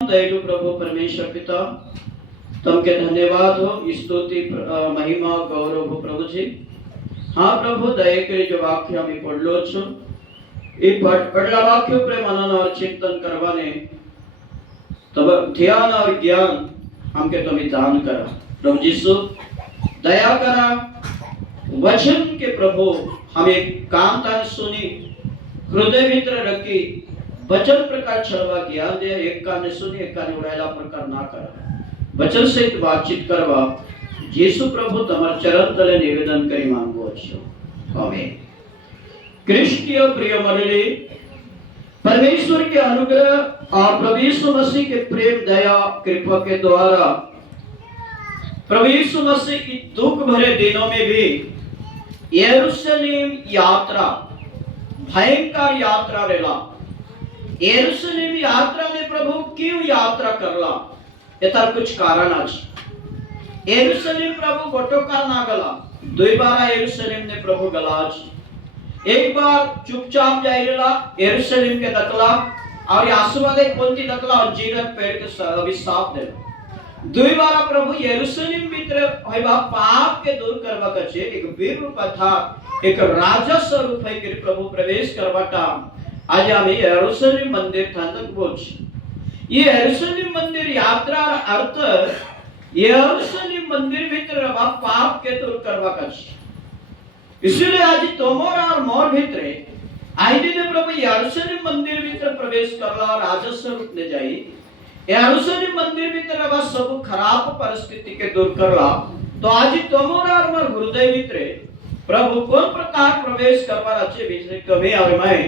दयालु प्रभु परमेश्वर पिता तमके धन्यवाद हो, स्तुति महिमा गौरव हो प्रभु जी। हाँ प्रभु दया करे जो वाक्य हमें पढ़लो छो ई पढ़ला वाक्य पर मनन और चिंतन करवाने तब ध्यान और ज्ञान हमके तुम्हें दान करा प्रभु यीशु दया करा। वचन के प्रभु हमें कान तान सुनी हृदय भीतर रखी वचन प्रकार छलवा ज्ञान दे। एक कान ने सुनी एक कान उड़ायला प्रकार ना करा वचन से बातचीत करवा यीशु प्रभु तमर चरण तले निवेदन करी मांगो छो आमीन। क्रिस्तीय प्रिय मंडली, परमेश्वर के अनुग्रह और प्रभु यीशु मसीह के प्रेम दया कृपा के द्वारा प्रभु यीशु मसीह की दुख भरे दिनों में भी यरूशलेम यात्रा भयंकर यात्रा रेला। यरूशलेम यात्रा में प्रभु क्यों यात्रा करला एता कुछ कारण आज। यरूशलेम प्रभु गोटोकार ना गला, दुई बार यरूशलेम ने प्रभु गला आज। एक बार चुपचाप जाइला यरूशलेम के दकला और आशीर्वाद कोणती दकला और जीवन पेड़ के अभिशाप दे। दुई बार प्रभु यरूशलेम भीतर होइबा पाप के दूर करवा कछे एक वीर रूप था एक राजा स्वरूप है कि प्रभु प्रवेश करवाटा आज आम्ही यरूशलेम मंदिर थांदक बोच। ये यरूशलेम मंदिर यात्रा अर्थ यरूशलेम मंदिर भीतर रवा पाप के दूर करवा कछे। इसलिए आज तोमोर और मोर भीतरे आई दिन प्रभु यरूशलेम मंदिर भीतर प्रवेश करला राजा स्वरूप ने जाई। यरूशलेम मंदिर भीतर रवा सब खराब परिस्थिति के दूर करला। तो आज तोमोर और मोर हृदय भीतरे प्रभु कौन प्रकार प्रवेश करवा अच्छे विषय कभी और मैं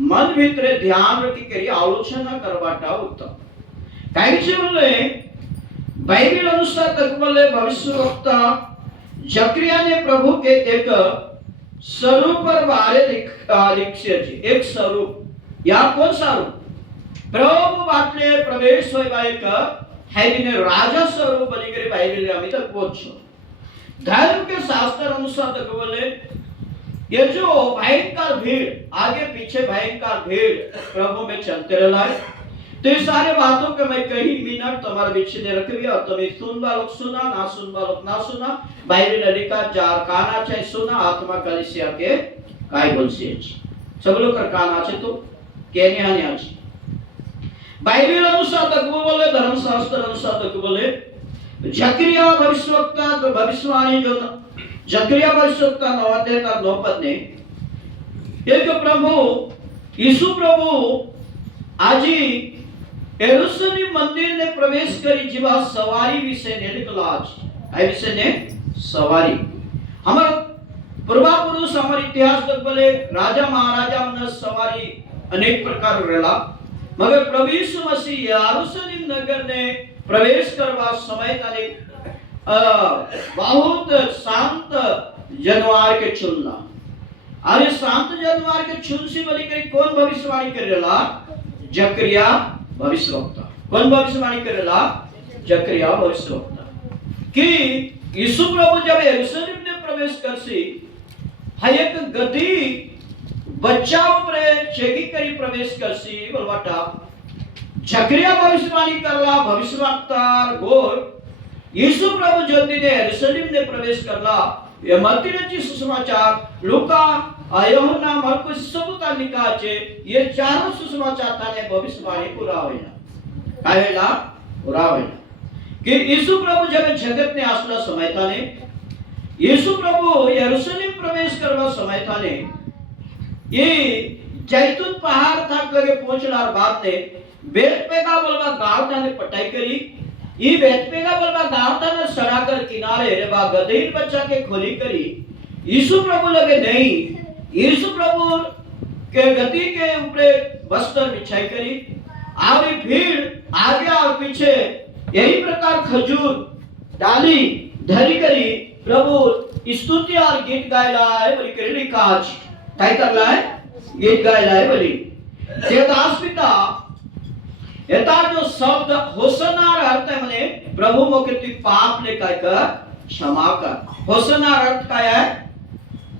मन भीतर ध्यान रखी करी आलोचना करवाटा उत्तम। काई छे बोले बाइबल अनुसार तक बोले भविष्यवक्ता जकरिया ने प्रभु के एक स्वरूप पर बारे लिखे छे। एक स्वरूप या कौन सा रूप प्रभु बाटले प्रवेश होइबा एक है दिन राजा स्वरूप बनी करी बाइबल अभी तक पहुंचो। धर्म के शास्त्र अनुसार तक बोले ये जो भयंकर भीड़ आगे पीछे भयंकर भीड़ प्रभु में चलते रहा है। तो ये सारे बातों के मैं कहीं मिनट तुम्हारे बीच में रख दिया और तुम्हें सुनवा लोग सुना ना सुनवा लोग ना सुना। बाइबल लिखा जार काना चाहे सुना आत्मा कलिसिया के काय बोल से सब लोग कर काना चाहे तो कहने आने आज बाइबल अनुसार तक वो बोले धर्म शास्त्र अनुसार तक बोले जकरिया भविष्यवक्ता तो भविष्यवाणी जो जकरिया भविष्यवक्ता 9 अध्याय का 9 पद ने एक प्रभु यीशु प्रभु आजी यरूशलेम मंदिर ने प्रवेश करी जीवा सवारी विषय ने निकला आज आई विषय ने सवारी हमारा पूर्वा पुरुष हमारे इतिहास तक बोले राजा महाराजा मन सवारी अनेक प्रकार रहला। मगर प्रभु यीशु मसीह यरूशलेम नगर ने प्रवेश करवा समय ताने बहुत शांत जानवर के चुनना। अरे शांत जानवर के चुनसी बलि करी कौन भविष्यवाणी करेला जकरिया भविष्यवक्ता। कौन भविष्यवाणी करेला जकरिया भविष्यवक्ता कि यीशु प्रभु जब यरूशलेम में प्रवेश करसी है एक गदी बच्चा ऊपर चेकी करी प्रवेश करसी बोलवाटा जकरिया भविष्यवाणी करला भविष्यवक्ता गोर यीशु प्रभु जो दिन यरूशलेम ने प्रवेश करला ये मत्ती रची सुसमाचार लूका यूहन्ना मरकुस सबूता लिखा छे ये चारों सुसमाचार थाने भविष्यवाणी पूरा होइला काय होइला पूरा होइला कि यीशु प्रभु जब जगत ने आसला समय थाने यीशु प्रभु यरूशलेम प्रवेश करवा समय थाने ये जैतून पहाड़ तक लगे पहुंचलार बाद ने बेतपेगा बोलवा गांव थाने पटाई करी ये बेतपेगा बोलवा गांव थाने सड़ाकर किनारे रे बा गदीर बच्चा के खोली करी यीशु प्रभु लगे नहीं यीशु प्रभु के गति के ऊपर वस्त्र बिछाई करी आगे भीड़ आगे और पीछे यही प्रकार खजूर डाली धरी करी प्रभु स्तुति और गीत गायला है बोली करी काज काय करला है गीत गायला है बोली देवदास पिता एता जो शब्द होसना अर्थ है माने प्रभु मोके तू पाप ले काय कर क्षमा कर। होसना अर्थ काय है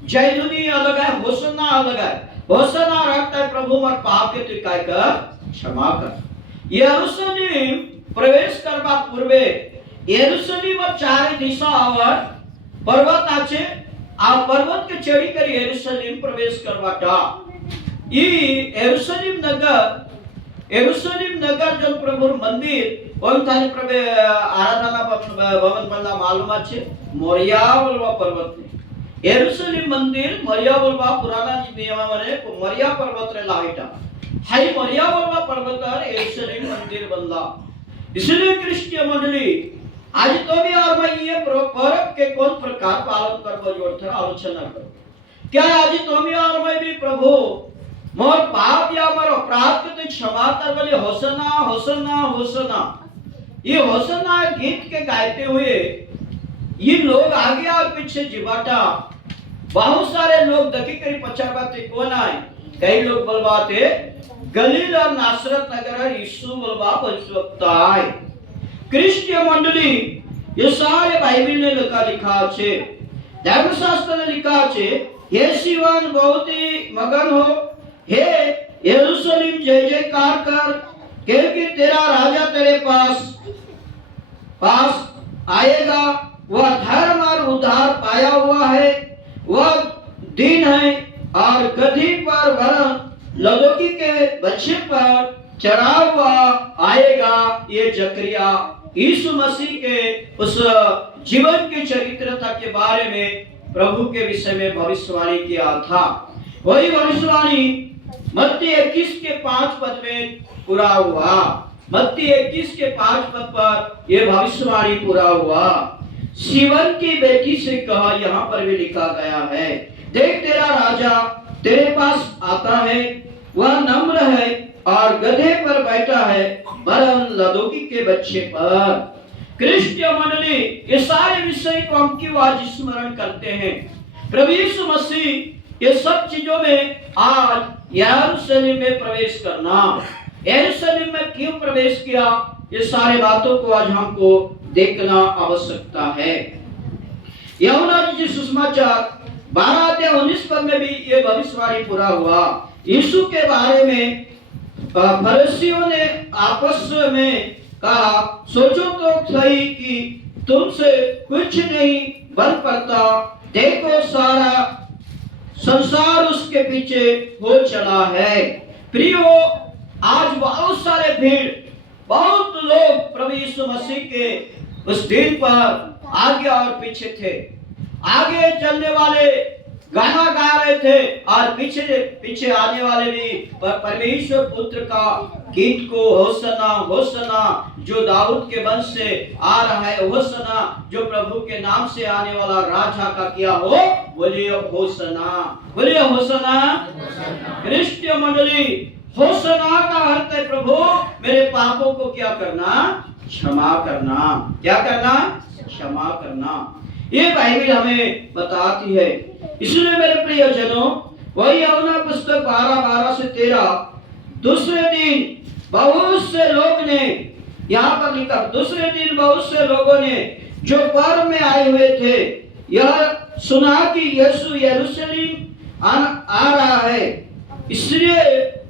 जयधुनी अलग है होसना अलग है। होसना अर्थ है प्रभु मोर पाप के तू काय कर क्षमा कर। यरूशलेम प्रवेश करवा पूर्वे यरूशलेम चारे दिशावर पर्वत आचे आ पर्वत के चढ़ी कर यरूशलेम प्रवेश करवाटा ई यरूशलेम नगर जो प्रभु मंदिर ओम थाने प्रभु आराधना भवन बनला मालूम छे मोरिया बोलवा पर्वत ने यरूशलेम मंदिर मोरिया बोलवा पुराना नियम माने मोरिया पर्वत रे लाइटा हाई मोरिया बोलवा पर्वत और यरूशलेम मंदिर बनला। इसलिए क्रिश्चियन मंडली आज तो भी और मैं ये पर्व के कौन प्रकार पालन करबो जोर आलोचना करो। क्या आज तो भी और मैं भी प्रभु मोर पाप या मोर अपराध के क्षमा कर बोले होसना होसना होसना ये होसना गीत के गाते हुए ये लोग आगे और पीछे जिबाटा बहुत सारे लोग दकी करी पछाबाते कौन आए कई लोग बलवाते गलील और नासरत नगर यीशु बलवा परिश्वक्ता आए। क्रिश्चियन मंडली ये सारे बाइबल ने लिखा छे धर्मशास्त्र ने लिखा छे हे सिवान बहुत ही मगन हो हे यरूशलेम जय जयकार कर क्योंकि तेरा राजा तेरे पास आएगा। वह धर्म और उद्धार पाया हुआ है वह दीन है और गधी पर वरन लदोकी के बच्चे पर चढ़ा हुआ आएगा। ये जकरिया यीशु मसीह के उस जीवन के चरित्रता के बारे में प्रभु के विषय में भविष्यवाणी किया था। वही भविष्यवाणी मत्ती 21 के 5 पद में पूरा हुआ। मत्ती 21 के 5 पद पर यह भविष्यवाणी पूरा हुआ। सीवन की बेटी से कहा यहाँ पर भी लिखा गया है देख तेरा राजा तेरे पास आता है वह नम्र है और गधे पर बैठा है वरन लदोकी के बच्चे पर। क्रिश्चियन मंडली ये सारे विषय को हम क्यों आज स्मरण करते हैं। प्रभु यीशु मसीह ये सब चीजों में आज यरूशलेम में प्रवेश करना यरूशलेम में क्यों प्रवेश किया ये सारे बातों को आज हमको देखना आवश्यकता है। यूहन्ना जी सुसमाचार 12:19 पद में भी ये भविष्यवाणी पूरा हुआ। यीशु के बारे में फरीसियों ने आपस में कहा सोचो तो सही कि तुमसे कुछ नहीं बन पड़ता देखो सारा संसार उसके पीछे हो चला है। प्रियो आज बहुत सारे भीड़ बहुत लोग प्रभु यीशु मसीह के उस दिन पर आगे और पीछे थे। आगे चलने वाले गाना गा रहे थे और पीछे आने वाले भी परमेश्वर पुत्र का गीत को होसना होसना जो दाऊद के वंश से आ रहा है होसना जो प्रभु के नाम से आने वाला राजा का किया हो बोलिए होसना बोलिए होसना। क्रिश्चियन मंडली होसना का अर्थ है प्रभु मेरे पापों को क्या करना क्षमा करना। क्या करना क्षमा करना ये बाइबल हमें बताती है। इसलिए मेरे प्रियजनों वही यूहन्ना पुस्तक 12:12 से 13 दूसरे दिन बहुत से लोग ने यहाँ पर लिखा दूसरे दिन बहुत से लोगों ने जो पर्व में आए हुए थे यह सुना कि यीशु यरूशलेम आ रहा है इसलिए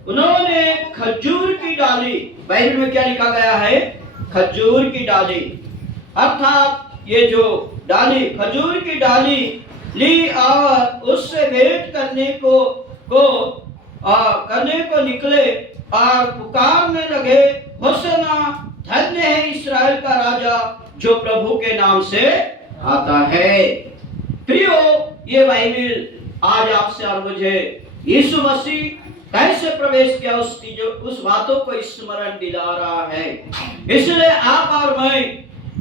उन्होंने खजूर की डाली बाइबल में क्या लिखा गया है खजूर की डाली अर्थात ये जो डाली खजूर की डाली ली और उससे भेंट करने को निकले और पुकारने लगे होसना धन्य है इस्राएल का राजा जो प्रभु के नाम से आता है। प्रियो ये बाइबल आज आपसे और मुझे यीशु मसीह कैसे प्रवेश किया उस बातों को स्मरण दिला रहा है। इसलिए आप और मैं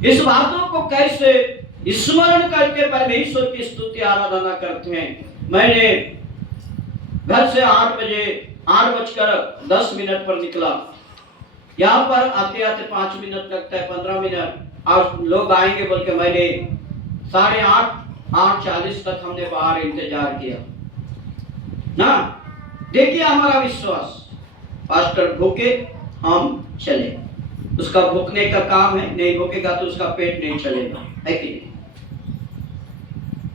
इस बातों को कैसे स्मरण करके परमेश्वर की स्तुति आराधना करते हैं। मैंने घर से 8:10 पर निकला। यहाँ पर आते आते 5 मिनट लगता है 15 मिनट आज लोग आएंगे बोल के मैंने 8:40 तक हमने बाहर इंतजार किया ना। देखिए हमारा विश्वास पास्टर भूखे हम चले उसका भूखने का काम है नहीं भूखेगा तो उसका पेट नहीं चलेगा है कि नहीं।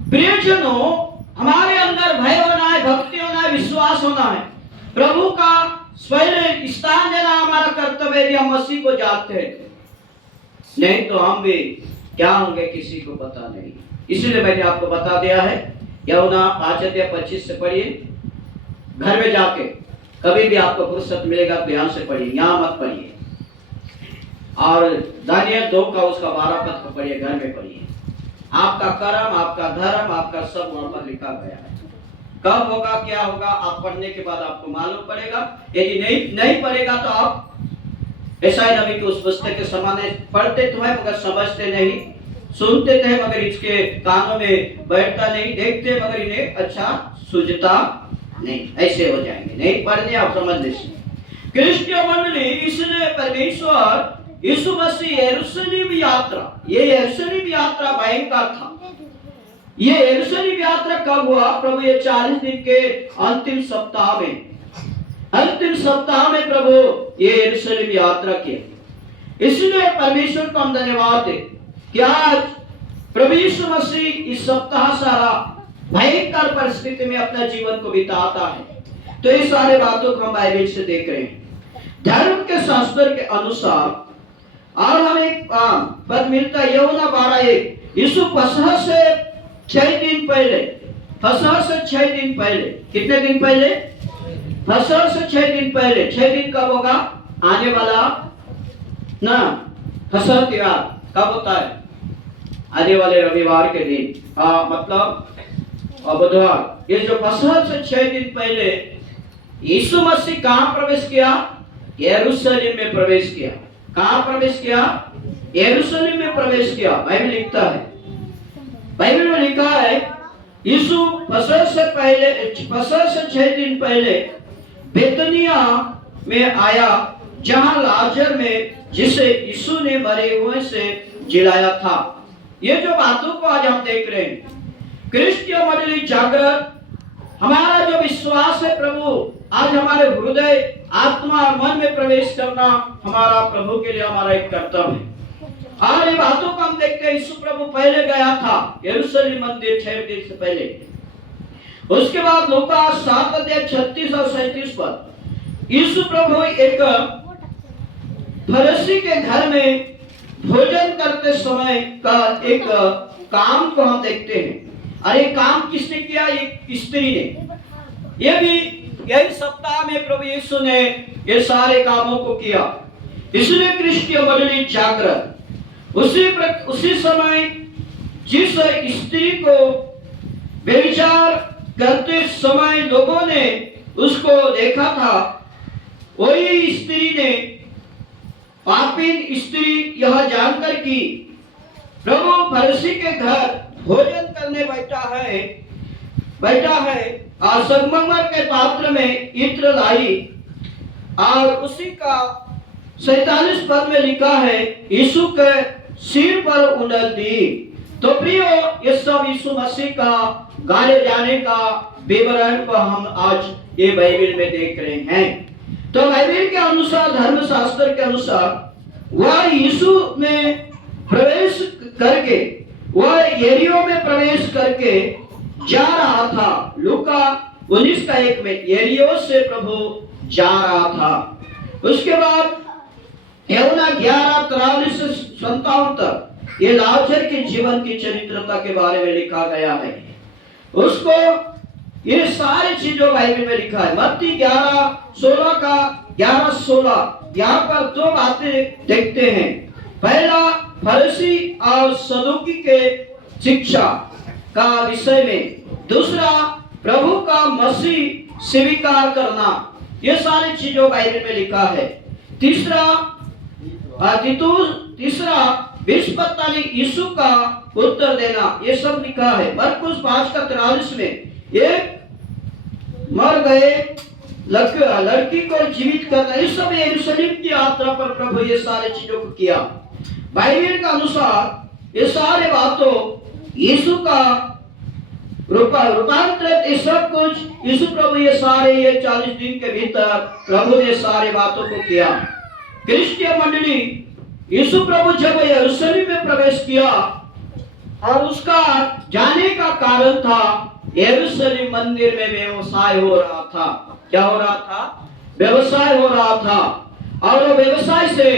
प्रियजनों हमारे अंदर भय होना है भक्ति होना है विश्वास होना है प्रभु का पहले स्थान देना हमारा कर्तव्य है, हम मसीह को जानते हैं, नहीं तो हम भी क्या होंगे किसी को पता नहीं। इसलिए मैंने आपको बता दिया है, यूहन्ना 5:25 से पढ़िए, घर में जाके कभी भी आपको फुर्सत मिलेगा तो ध्यान से पढ़िए, यहाँ मत पढ़िए। और दानियल 2 का उसका 12 पद को पढ़िए, घर में पढ़िए। आपका कर्म, आपका धर्म, आपका सब वहां पर लिखा गया है। कब होगा क्या होगा आप पढ़ने के बाद आपको मालूम पड़ेगा। यदि नहीं पढ़ेगा तो आप ईसाई नबी की उस पुस्तक के समान पढ़ते तो है मगर समझते नहीं, सुनते तो है मगर इसके कानों में बैठता नहीं, देखते मगर इन्हें अच्छा सूझता नहीं, ऐसे हो जाएंगे। नहीं पढ़ने आप समझने से। क्रिश्चियन मंडली, इसलिए परमेश्वर यीशु मसीह यरूशलेम यात्रा, ये यरूशलेम यात्रा भयंकर था। ये यरूशलेम यात्रा कब हुआ? प्रभु ये 40 दिन के अंतिम सप्ताह में प्रभु ये यरूशलेम यात्रा किया। इसलिए परमेश्वर को हम धन्यवाद दें कि आज प्रभु यीशु मसीह इस सप्ताह सारा भयंकर परिस्थिति में अपना जीवन को बिताता है। तो ये सारे बातों को हम बाइबल से देख रहे हैं, धर्म के शास्त्र के अनुसार। और हमें एक पद मिलता है यूहन्ना 12:1, यीशु फसह से 6 दिन पहले, फसह से 6 दिन पहले, कितने दिन पहले? फसह से 6 दिन पहले। 6 दिन कब होगा? आने वाला ना फसह त्योहार कब होता है? आने वाले रविवार के दिन, मतलब बुधवार। ये जो फसह से 6 दिन पहले यीशु मसीह कहां प्रवेश किया? यरूशलेम में प्रवेश किया। कहां प्रवेश किया? यरूशलेम में प्रवेश किया। बाइबल लिखता है, बाइबल में लिखा है यीशु फसह से 6 दिन पहले बेतनिया में आया, जहां लाजर में जिसे यीशु ने मरे हुए से जिलाया था। ये जो बातों को आज हम देख रहे हैं, क्रिश्चियन मंडली जागृत, हमारा जो विश्वास है प्रभु आज हमारे हृदय, आत्मा और मन में प्रवेश करना हमारा प्रभु के लिए हमारा एक कर्तव्य है। और ये बातों को हम देखते हैं, यीशु प्रभु पहले गया था यरूशलेम मंदिर 6 दिन से पहले। उसके बाद लूका 7:36 और 37 पर यीशु प्रभु एक फरीसी के घर में भोजन करते समय का एक काम को हम देखते हैं। और ये काम किसने किया? एक स्त्री ने। ये भी यही सप्ताह में प्रभु यीशु ने ये सारे कामों को किया। इसलिए क्रिश्चियन मंडली जागृत, उसी समय जिस स्त्री को व्यभिचार करते समय लोगों ने उसको देखा था, वही स्त्री ने, पापी स्त्री यह जानकर कि प्रभु फरीसी के घर भोजन करने बैठा है और संगमरमर के पात्र में इत्र लाई। और उसी का 47 पद में लिखा है यीशु के सिर पर उंगली दी। तो प्रियो, ये सब यीशु मसीह का गाड़े जाने का विवरण को हम आज ये बाइबल में देख रहे हैं। तो बाइबल के अनुसार, धर्मशास्त्र के अनुसार, वह यीशु में प्रवेश करके, वह यरीहो में प्रवेश करके जा रहा था। लूका 19:1 में यरीहो से प्रभु जा रहा था। उसके बाद यूहन्ना 11:43 से 57 तक ये लाजर के जीवन की चरित्रता के बारे में लिखा गया है। उसको ये सारी चीजों बाइबल में लिखा है। मत्ती 11:16 का 11:16 यहाँ पर 2 बातें देखते हैं। पहला, फरीसी और सदूकी के शिक्षा का विषय में। दूसरा, प्रभु का मसीह स्वीकार करना। ये सारी चीजों बाइबल में लिखा है। तीसरा 20:45 यीशु का उत्तर देना, ये सब लिखा है। मरकुस 5:43 में एक मर गए लड़की को जीवित करना, इस सब यरूशलेम की यात्रा पर प्रभु ये सारे चीजों को किया। बाइबल के अनुसार ये सारे बातों यीशु का रूपांतरित, ये सब कुछ यीशु प्रभु ये 40 दिन के भीतर प्रभु ने सारे बातों को किया। क्रिश्चियन मंडली, यीशु प्रभु जब यरूशलेम में प्रवेश किया और उसका जाने का कारण था यरूशलेम मंदिर में व्यवसाय हो रहा था। क्या हो रहा था? व्यवसाय हो रहा था, और वो व्यवसाय से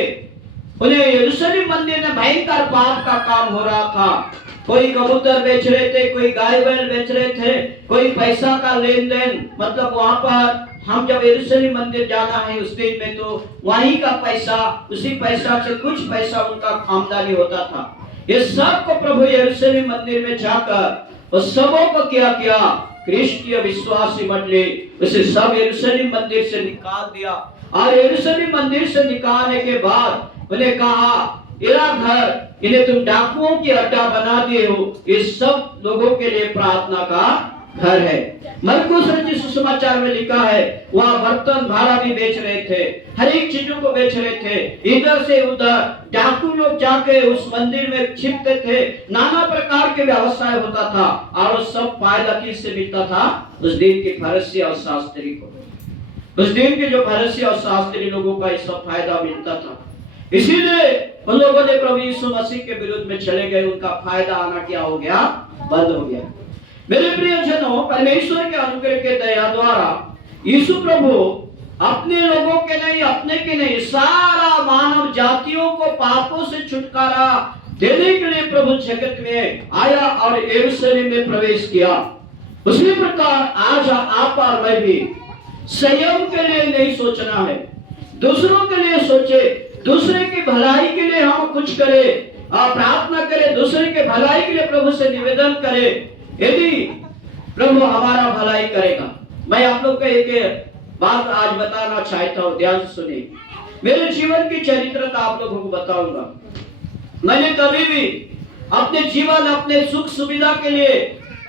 उन्हें यरूशलेम मंदिर में भयंकर पाप का काम हो रहा था। कोई कबूतर बेच रहे थे, कोई गाय बैल बेच रहे थे, कोई पैसा का लेन देन, मतलब वहां पर हम जब यरूशलेम मंदिर जाना है उस दिन में तो वहीं का पैसा, उसी पैसा से कुछ पैसा उनका आमदनी होता था। ये सब को प्रभु यरूशलेम मंदिर में जाकर उस सबों को क्या किया, क्रिस्तीय विश्वासी मंडली उसे सब यरूशलेम मंदिर से निकाल दिया। और यरूशलेम मंदिर से निकालने के बाद उन्हें कहा, इरा घर, इन्हें तुम डाकुओं की अड्डा बना दिए हो, इस सब लोगों के लिए प्रार्थना का घर है। मरकुस रचित सुसमाचार में लिखा है, वहाँ बर्तन भाड़ा भी बेच रहे थे, हर एक चीजों को बेच रहे थे, इधर से उधर डाकू लोग जाके उस मंदिर में छिपते थे, नाना प्रकार के व्यवसाय होता था। और सब फायदा किससे मिलता था, उस दिन के फरीसी और शास्त्री को, उस दिन के जो फरीसी और शास्त्री लोगों का इस सब फायदा मिलता था। इसीलिए उन लोगों ने प्रभु यीशु मसीह के विरुद्ध में चले गए, उनका फायदा आना क्या हो गया, बंद हो गया। मेरे प्रिय जनों, परमेश्वर के अनुग्रह के दया द्वारा यीशु प्रभु अपने लोगों के नहीं, अपने के नहीं, सारा मानव जातियों को पापों से छुटकारा देने के लिए प्रभु जगत में आया और यरूशलेम में प्रवेश किया। उसी प्रकार आज आप और मैं भी संयम के लिए नहीं सोचना है, दूसरों के लिए सोचे, दूसरे की भलाई के लिए हम कुछ करें, प्रार्थना करें, दूसरे के भलाई के लिए प्रभु से निवेदन करें। यदि प्रभु हमारा भलाई करेगा, मैं आप लोग को एक बात आज बताना चाहता हूँ, ध्यान से सुनिए। मेरे जीवन की चरित्रता आप लोगों को बताऊंगा। मैंने कभी भी अपने जीवन, अपने सुख सुविधा के लिए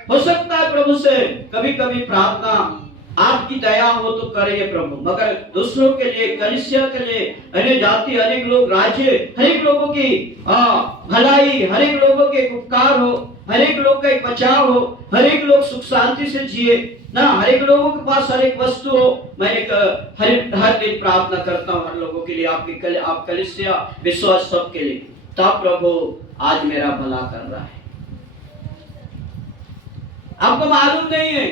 हो सकता है प्रभु से कभी कभी प्रार्थना, आपकी दया हो तो करिए प्रभु, मगर दूसरों के लिए, कलीसिया के लिए, अनेक जाति, अनेक लोग, राज्य, हर एक लोगों की भलाई, हर एक लोगों के उपकार हो, हर एक लोग का एक बचाव हो, हर एक लोग सुख शांति से जिए ना, हर एक लोगों के पास हर एक वस्तु हो। मैं हर दिन प्रार्थना करता हूँ हर लोगों के लिए, आप कलीसिया, विश्वास सब के लिए। तब प्रभु आज मेरा भला कर रहा है। आपको मालूम नहीं है,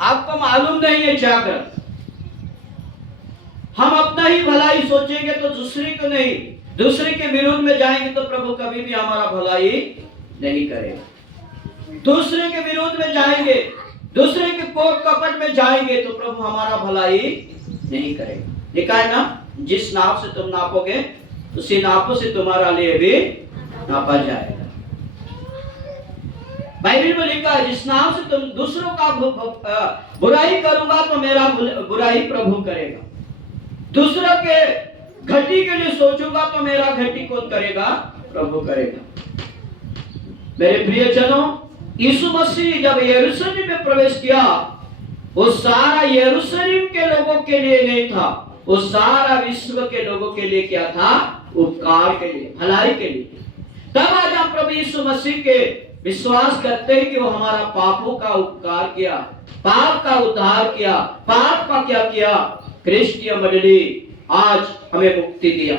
आपको मालूम नहीं है, जागृत हम अपना ही भलाई सोचेंगे तो दूसरे को नहीं, दूसरे के विरोध में जाएंगे तो प्रभु कभी भी हमारा भलाई नहीं करेगा। दूसरे के विरोध में जाएंगे, दूसरे के कोट कपट में जाएंगे तो प्रभु हमारा भलाई नहीं करेगा। लिखा है ना, जिस नाप से तुम नापोगे उसी नापों से तुम्हारा लिए भी नापा जाएगा। बाइबल में लिखा है, जिस नाम से तुम दूसरों का बुराई करूंगा तो मेरा बुराई प्रभु करेगा। दूसरों के घटी के लिए सोचूंगा तो मेरा घटी कौन करेगा, प्रभु करेगा। मेरे प्रियजनों, यीशु मसीह जब यरूशलेम में प्रवेश किया, वो सारा यरूशलेम के लोगों के लिए नहीं था, वो सारा विश्व के लोगों के लिए क्या था, उपकार के लिए, भलाई के लिए। तब आज हम प्रभु यीशु मसीह के विश्वास करते हैं कि वो हमारा पापों का उपकार किया, पाप का उद्धार किया, पाप का क्या किया, क्रिस्तीय मंडली आज हमें मुक्ति दिया।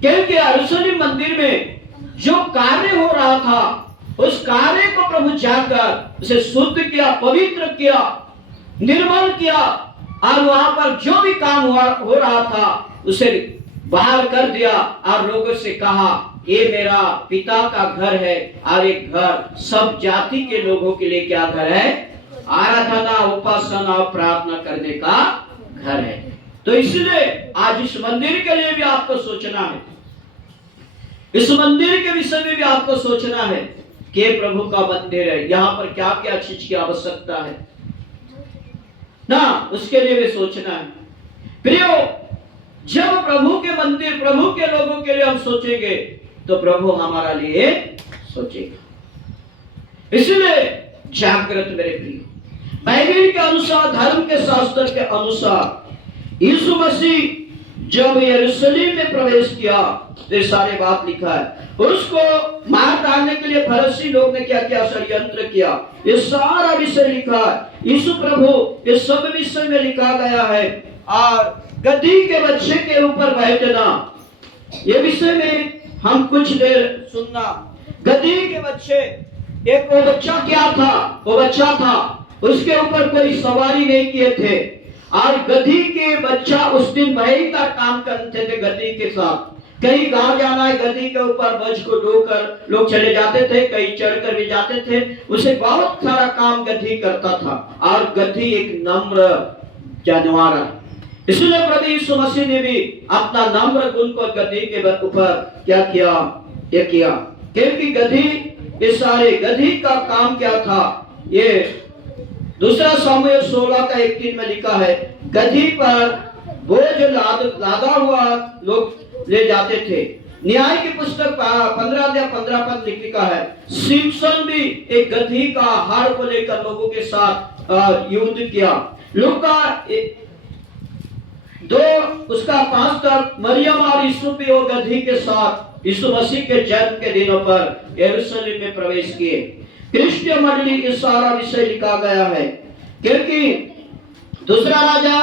क्योंकि यरूशलेम मंदिर में जो कार्य हो रहा था, उस कार्य को प्रभु जाकर उसे शुद्ध किया, पवित्र किया, निर्मल किया, और वहां पर जो भी काम हो रहा था उसे बाहर कर दिया और लोगों से कहा, ये मेरा पिता का घर है, और एक घर सब जाति के लोगों के लिए क्या घर है, आराधना, उपासना और प्रार्थना करने का घर है। तो इसलिए आज इस मंदिर के लिए भी आपको सोचना है, इस मंदिर के विषय में भी आपको सोचना है कि प्रभु का मंदिर है, यहाँ पर क्या क्या चीज की आवश्यकता है ना, उसके लिए भी सोचना है। प्रियो, जब प्रभु के मंदिर, प्रभु के लोगों के लिए हम सोचेंगे तो प्रभु हमारा लिए सोचेगा। इसलिए जागृत मेरे प्रिय, बाइबल के अनुसार, धर्म के शास्त्र के अनुसार यीशु मसीह जब यरूशलेम में प्रवेश किया तो ये सारे बात लिखा है। उसको मार डालने के लिए फरीसी लोग ने क्या क्या षड्यंत्र किया, ये सारा विषय लिखा है। यीशु प्रभु ये सब विषय में लिखा गया है। और गधी के बच्चे के ऊपर बैठना, ये विषय में हम कुछ देर सुनना। गधी के बच्चे, एक वो बच्चा क्या था, वो बच्चा था, उसके ऊपर कोई सवारी नहीं किए थे, और गधी के बच्चा उस दिन भयंकर काम करते थे गधी के साथ। कहीं गांव जाना है, गधी के ऊपर बज को ढोकर लोग चले जाते थे, कहीं चढ़कर भी जाते थे। उसे बहुत सारा काम गधी करता था, और गधी एक नम्र जानवर है। इसलिए प्रभु यीशु मसीह ने भी अपना नम्र गुण को गधी के ऊपर क्या किया, ये किया। क्योंकि गधी, इस सारे गधी का काम क्या था, ये दूसरा सामुएल 16 का 1-3 में लिखा है, गधी पर बोझ लादा हुआ लोग ले जाते थे। न्याय की पुस्तक 15 लिखा है, सिमसन भी एक गधी का हाड़ को लेकर लोगों के साथ युद्ध किया। लूका 2 उसका 5 तक मरियम और यीशु भी वो गधी के साथ यीशु मसीह के जन्म के दिनों पर यरूशलेम में प्रवेश किए। क्रिस्टीय मंडली इस सारा विषय लिखा गया है, क्योंकि दूसरा राजा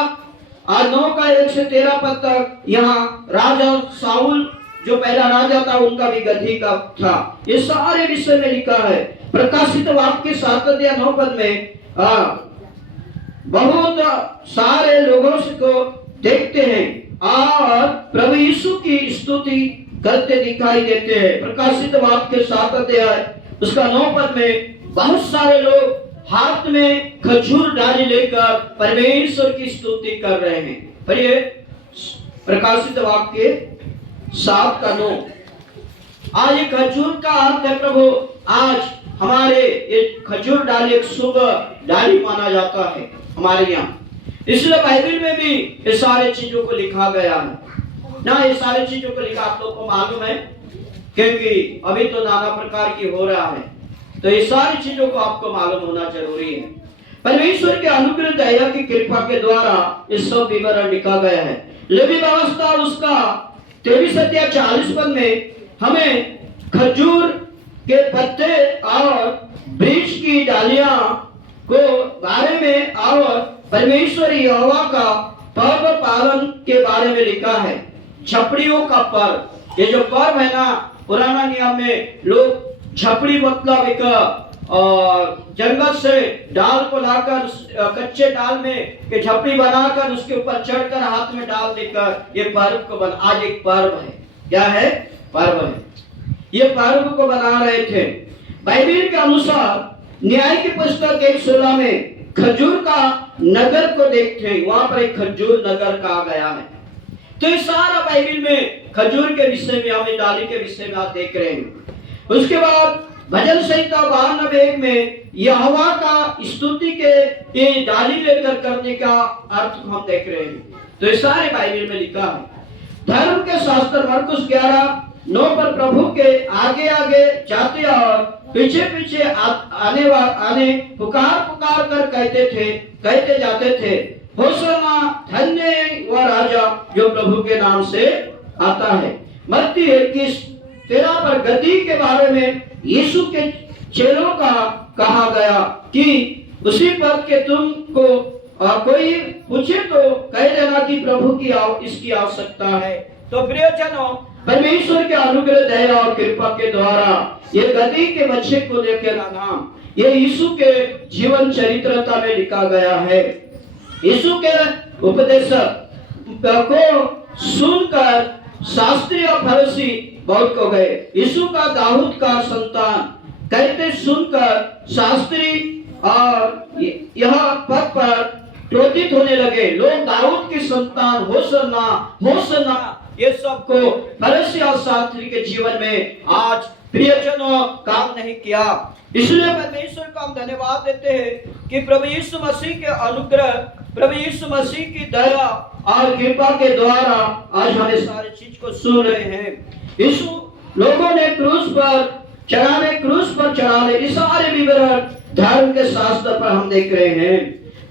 9 का 1 से 13 पद तक यहाँ राजा साउल जो पहला राजा था उनका भी गधी का था। ये सारे विषय में लिखा है। प्रकाशित वाक्य 7 अध्याय 9 पद में बहुत सारे लोगों को देखते हैं और प्रभु यीशु की स्तुति करते दिखाई देते हैं। प्रकाशित वाक्य 7 अध्याय उसका 9 पद में बहुत सारे लोग हाथ में खजूर डाली लेकर परमेश्वर की स्तुति कर रहे हैं। पढ़िए प्रकाशित वाक्य 7 का 9। आज ये खजूर का अर्थ है प्रभु, आज हमारे ये खजूर डाली एक शुभ डाली माना जाता है हमारे यहाँ। इसलिए बाइबल में भी ये सारे चीजों को लिखा गया है ना। ये सारे चीजों को लिखा आप लोग को मालूम है, क्योंकि अभी तो नाना प्रकार की हो रहा है, तो ये सारी चीजों को आपको मालूम होना जरूरी है। परमेश्वर के अनुग्रह दया की कृपा के द्वारा इस सब विवरण लिखा गया है। लेवी व्यवस्था उसका 23 अध्याय 40 पद में हमें खजूर के पत्ते और वृक्ष की डालियां को बारे में और परमेश्वर यहोवा का पर्व पालन के बारे में लिखा है। झपड़ियों का पर्व, ये जो पर्व है ना, पुराना नियम में लोग झपड़ी मतलब एक जंगल से डाल को लाकर कच्चे डाल में ये झपड़ी बनाकर उसके ऊपर चढ़कर हाथ में डाल देकर ये पर्व को आज एक पर्व है। क्या है? पर्व है। ये पर्व को बना रहे थे। बाइबल के अनुसार न्याय की पुस्तक 1:16 में खजूर का नगर को देखते हैं, वहां पर एक खजूर नगर कहा गया है। तो ये सारा बाइबल में खजूर के विषय में, हमें डाली के विषय में आप देख रहे हैं। उसके बाद भजन संहिता 92 में यहोवा का स्तुति के ये डाली लेकर करने का अर्थ हम देख रहे हैं। तो ये सारे बाइबल में लिखा है। धर्म के शास्त्र मरकुस 11:9 पर प्रभु के आगे आगे जाते और पीछे पीछे आने पुकार कर कहते जाते थे, होशाना, धन्य वह राजा जो प्रभु के नाम से आता है। मत्ती 21:13 पर गद्दी के बारे में यीशु के चेलों का कहा गया कि उसी पद के तुमको कोई पूछे तो कह देना कि प्रभु की इसकी आवश्यकता है। तो प्रियजनों, परमेश्वर के अनुग्रह दया और कृपा के द्वारा ये गद्दी के बच्चे को लेकर नाम ये यीशु के जीवन चरित्रता में लिखा गया है। यीशु के उपदेश को सुनकर शास्त्री और फरीसी बहुत को गए। यीशु का दाऊद का संतान कहते सुनकर शास्त्री और यह पद पर क्रोधित होने लगे। लोग दाऊद की संतान होशन्ना होशन्ना ये सब को फरीसी और शास्त्री के जीवन में आज प्रियजनों काम नहीं किया। इसलिए परमेश्वर को हम धन्यवाद देते हैं कि प्रभु यीशु मसीह के अनुग्रह, प्रभु यीशु मसीह की दया और कृपा के द्वारा आज हमें सारी चीज को सुन रहे हैं। यीशु लोगों ने क्रूस पर चढ़ाने ये सारे विवरण धर्म के शास्त्र पर हम देख रहे हैं।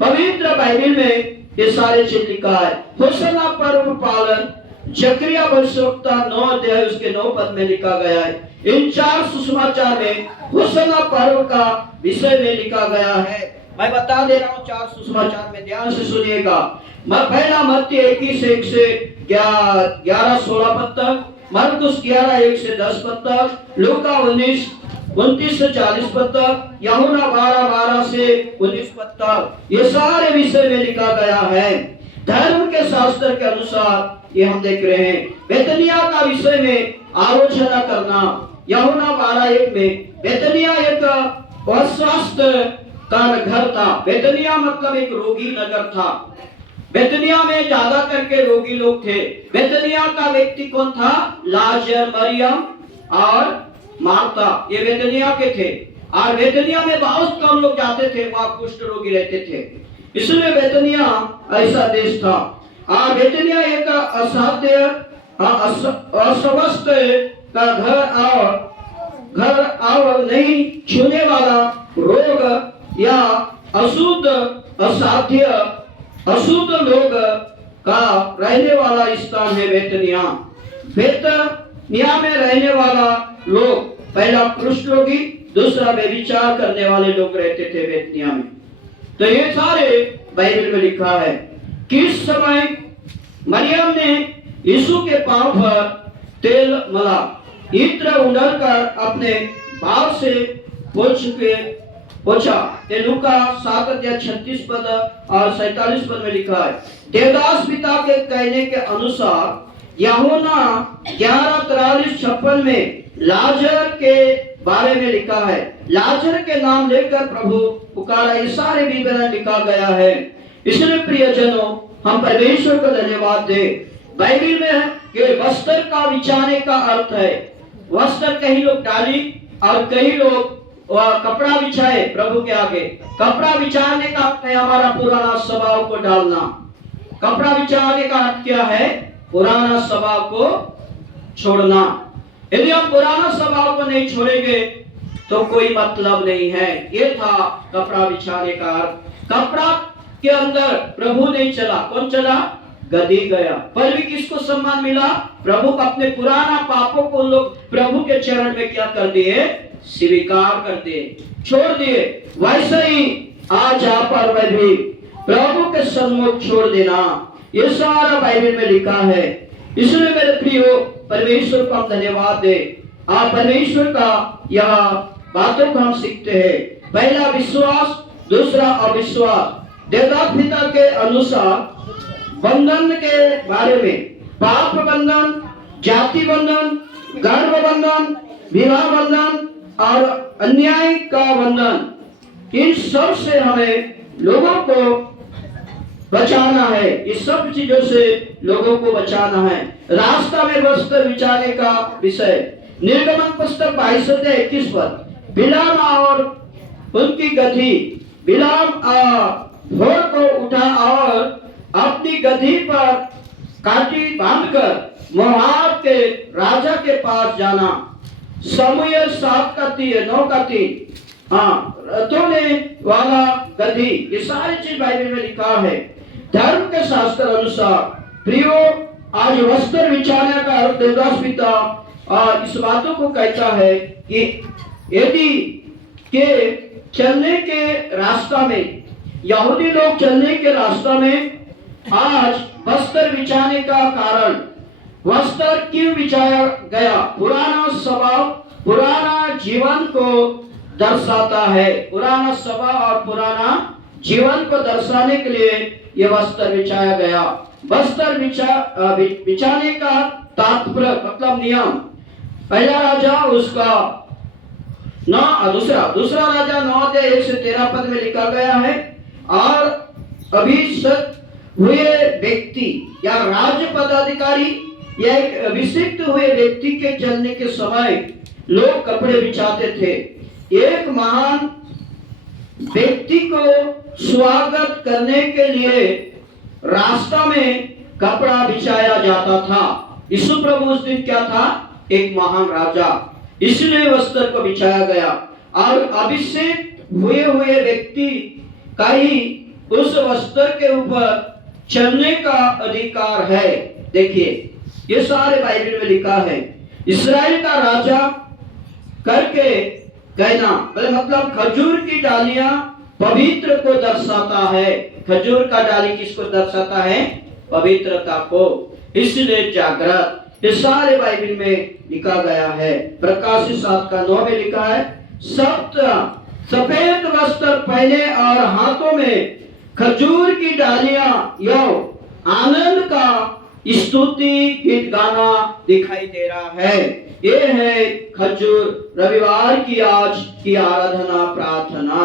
पवित्र बाइबल में ये सारे चीज लिखा है। होशाना पर्व पालन जकरिया भविष्यवक्ता 9 अध्याय उसके 9 पद में लिखा गया है। इन 4 सुसमाचार में होशाना पर्व का विषय में लिखा गया है। मैं बता दे रहा हूँ 4 सुसमाचार में, ध्यान से सुनिएगा। पहला मत्ती 21:1 से 11-16 पद तक, मरकुस 11:1 से 10 पद तक, लूका 29 से 40 पद तक, यूहन्ना 12 से 19 पद तक, ये सारे विषय में लिखा गया है। धर्म के शास्त्र के अनुसार ये हम देख रहे हैं। बेतनिया का विषय में आलोचना करना, यूहन्ना 12:1 में बेतनिया एक अस्वस्थ का घर था। बेतनिया मतलब एक रोगी नगर था। बेतनिया में ज्यादा करके रोगी लोग थे। बेतनिया का व्यक्ति कौन था? लाजर, मरियम और मार्था, ये बेतनिया के थे। और बेतनिया में बहुत कम लोग जाते थे, वहां कुष्ठ रोगी रहते थे, इसलिए बेतनिया ऐसा देश था। और बेतनिया एक असाध्य अस्वस्थ का घर और नहीं छूने वाला रोग या अशुद्ध लोग का रहने वाला स्थान है बेतनिया। बेतनिया में रहने वाला लोग, पहला कुष्ठ रोगी, दूसरा व्यभिचार करने वाले लोग रहते थे बेतनिया में। तो ये सारे बाइबल में लिखा है। किस समय मरियम ने यीशु के पांव पर तेल मला, इत्र उंडल कर अपने बाल से पोछा। ये लूका 7:36 पद और 47 पद में लिखा है। देवदास पिता के कहने के अनुसार यूहन्ना 11:43-56 में लाजर के बारे में लिखा है। लाजर के नाम लेकर प्रभु पुकारा, ये सारे विवरण लिखा गया है। इसलिए प्रियजनों, हम परमेश्वर को धन्यवाद दे। बाइबल में है कि वस्त्र का बिछाने का अर्थ है, वस्त्र कहीं लोग डाली और कहीं लोग कपड़ा बिछाए प्रभु के आगे। कपड़ा बिछाने का अर्थ है हमारा पुराना स्वभाव को डालना। कपड़ा बिछाने का अर्थ क्या है? पुराना स्वभाव को छोड़ना। यदि हम पुराना स्वभाव को नहीं छोड़ेंगे तो कोई मतलब नहीं है। ये था कपड़ा बिछाने का अर्थ। कपड़ा के अंदर प्रभु नहीं चला, कौन चला? गधी गया। पर भी किसको सम्मान मिला? प्रभु को। अपने पुराना पापों को लोग प्रभु के चरण में क्या कर दिए? स्वीकार कर दिए, छोड़ दिए। वैसे ही आज आप और मैं भी प्रभु के सन्मुख छोड़ देना, ये सारा बाइबल में लिखा है। इसलिए मेरे प्रियो, परमेश्वर को हम धन्यवाद दे। आप परमेश्वर का यह बातों को हम सीखते हैं। पहला विश्वास, दूसरा अविश्वास। देवदास पिता के अनुसार बंधन के बारे में, पाप बंधन, जाति बंधन, गर्भ बंधन, विवाह बंधन और अन्याय का बंधन, इन सब से हमें लोगों को बचाना है। इस सब चीजों से लोगों को बचाना है। रास्ता में वस्त्र बिछाने का विषय, निर्गमन पुस्तक 22:21 पर बिलाम और उनकी गधी। बिलाम भोर को उठा और अपनी गधी पर काठी बांधकर मोआब के राजा के पास जाना। समूएल 7:9 रथोने वाला गधी, ये सारी चीज बाइबल में लिखा है। धर्म के शास्त्र अनुसार प्रियो, आज वस्त्र बिछाने का अर्थ देवदास पिता और इस बातों को कहता है कि यदि के चलने के रास्ता में, यहूदी लोग चलने के रास्ता में आज वस्त्र बिछाने का कारण, वस्त्र क्यों बिछाया गया? पुराना स्वभाव, पुराना जीवन को दर्शाता है। पुराना स्वभाव और पुराना जीवन को दर्शाने के लिए यह वस्त्र बिछाया गया। वस्त्र बिछाने का तात्पर्य मतलब नियम। पहला राजा उसका दूसरा राजा 9:1-13 पद में लिखा गया है। और अभिषिक्त हुए व्यक्ति या राज्य पदाधिकारी या एक अभिषिक्त हुए व्यक्ति के चलने के समय लोग कपड़े बिछाते थे। एक महान व्यक्ति को स्वागत करने के लिए रास्ता में कपड़ा बिछाया जाता था। यीशु प्रभु उस दिन क्या था? एक महान राजा, इसलिए वस्त्र को बिछाया गया। और अभिषेक हुए व्यक्ति का ही उस वस्त्र के ऊपर चलने का अधिकार है। देखिए, ये सारे बाइबल में लिखा है। इस्राएल का राजा करके कहना मतलब खजूर की डालियां पवित्र को दर्शाता है। खजूर का डाली किसको दर्शाता है? पवित्रता को। इसलिए जागृत, ये सारे बाइबल में लिखा गया है। प्रकाशित 7:9 में लिखा है, सफेद वस्त्र पहने और हाथों में खजूर की डालियां यो आनंद का स्तुति गीत गाना दिखाई दे रहा है। ये है खजूर रविवार की आज की आराधना प्रार्थना।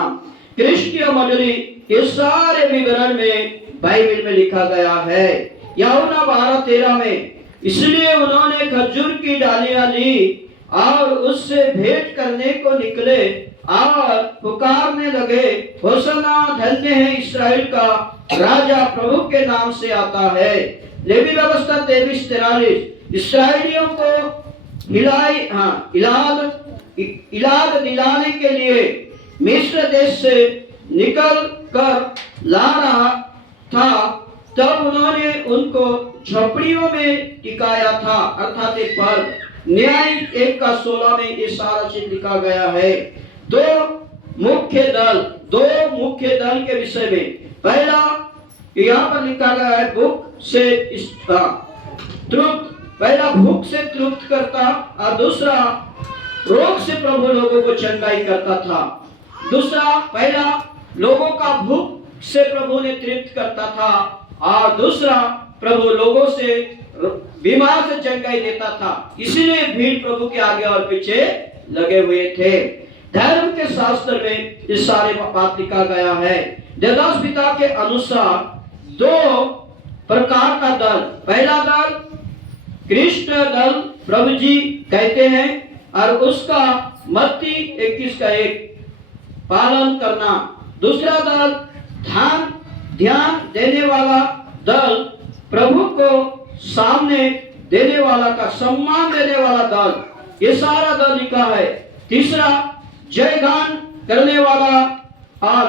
क्रिस्टीय मंडली ये सारे विवरण में बाइबल में लिखा गया है। यूहन्ना 12:13 में इसलिए उन्होंने खजूर की डालियां ली और उससे भेंट करने को निकले और पुकारने लगे, होसन्ना, धन्य है इस्राएल का राजा प्रभु के नाम से आता है। लेवी व्यवस्था 23:43 इसराइलियों को इलाद दिलाने के लिए मिस्र देश से निकल कर ला रहा था, तब उन्होंने उनको झोपड़ियों में टिकाया था, अर्थात पर न्याय 1:16 में ये सारा चीज लिखा गया है। दो मुख्य दल के विषय में पहला यहाँ पर लिखा गया है भूख से तृप्त, पहला भूख से तृप्त करता और दूसरा रोग से प्रभु लोगों को चंगाई करता था। पहला लोगों का भूख से प्रभु ने तृप्त करता था और दूसरा प्रभु लोगों से बीमार से चंगाई देता था। इसलिए भीड़ प्रभु के आगे और पीछे लगे हुए थे। धर्म के शास्त्र में इस सारे बात लिखा गया है। देवदास पिता के अनुसार दो प्रकार का दल, पहला दल कृष्ण दल प्रभु जी कहते हैं और उसका मत्ती 21:1 पालन करना। दूसरा दल ध्यान देने वाला दल, प्रभु को सामने देने वाला का सम्मान देने वाला दल, ये सारा दल लिखा है। तीसरा जयगान करने वाला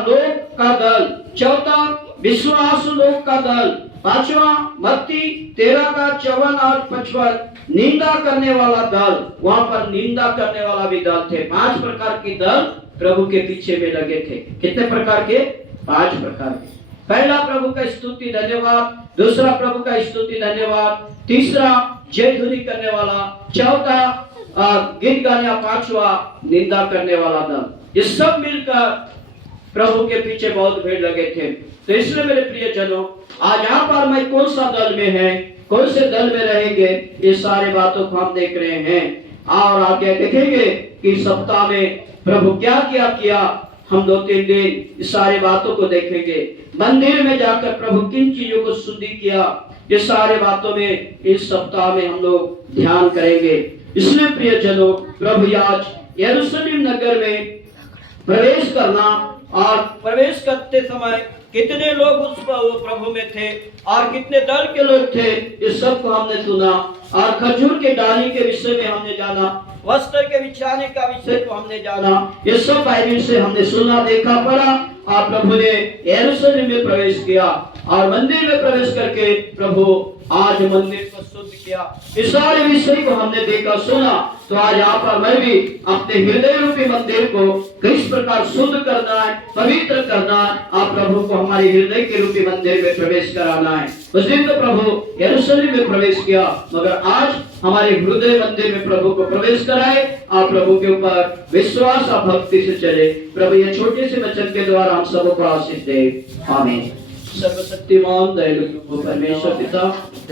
लोग का दल। चौथा विश्वास लोग का दल। पांचवा मत्ती 13:54 और 55 निंदा करने वाला दल, वहां पर निंदा करने वाला भी दल थे। 5 प्रकार के दल प्रभु के पीछे में लगे थे। कितने प्रकार के? 5 प्रकार के। पहला प्रभु का स्तुति धन्यवाद, दूसरा प्रभु का स्तुति धन्यवाद, तीसरा जय ध्वनि करने वाला, चौथा गीत गाने, पांचवा निंदा करने वाला दल। ये सब मिलकर प्रभु के पीछे बहुत भीड़ लगे थे। तो इसलिए मेरे प्रिय जनों, आज यहाँ पर मैं कौन सा दल में है, कौन से दल में रहेंगे, ये सारे बातों को हम देख रहे हैं और आगे देखेंगे कि सप्ताह में प्रभु क्या किया। हम 2-3 दिन इस सारे बातों को देखेंगे। मंदिर में जाकर प्रभु किन चीजों को शुद्धि किया, ये सारे बातों में इस सप्ताह में हम लोग ध्यान करेंगे। इसलिए प्रिय जनों, प्रभु आज यरूशलेम नगर में प्रवेश करना और प्रवेश करते समय कितने लोग उस प्रभु में थे और कितने दल के लोग थे, इस सब को हमने सुना। और खजूर के डाली के विषय में हमने जाना, वस्त्र के बिछाने का विषय को हमने जाना। ये सब बाइबल से हमने सुना, देखा, पढ़ा और प्रभु ने यरूशलेम में प्रवेश किया और मंदिर में प्रवेश करके प्रभु आज मंदिर को शुद्ध किया। इस सारे विषय को हमने देखा, सुना। तो आज यहाँ पर मैं भी अपने हृदय रूपी मंदिर को किस प्रकार शुद्ध करना है, पवित्र करना है, आप प्रभु को हमारे हृदय के रूपी मंदिर में प्रवेश कराना है। उस दिन तो प्रभु यरूशलेम में प्रवेश किया, मगर आज हमारे हृदय मंदिर में प्रभु को प्रवेश कराए। आप प्रभु के ऊपर विश्वास और भक्ति से चले। प्रभु ये छोटे से वचन के द्वारा हम सबको आशीष दे। आमीन। सर्वशक्तिमान दयालु परमेश्वर पिता,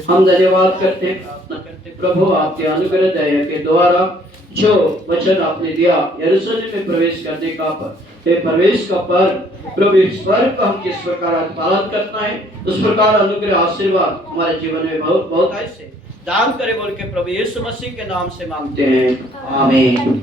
हम धन्यवाद करते हैं, प्रार्थना करते प्रभु आपके अनुग्रह दया के द्वारा जो वचन आपने दिया यरूशलेम में प्रवेश करने का प्रवेश का पर्व, प्रभु इस पर्व का हम किस प्रकार पालन करना है, उस प्रकार अनुग्रह आशीर्वाद हमारे जीवन में बहुत बहुत ऐसे दान करे बोल के प्रभु यीशु मसीह के नाम से मांगते हैं। आमीन।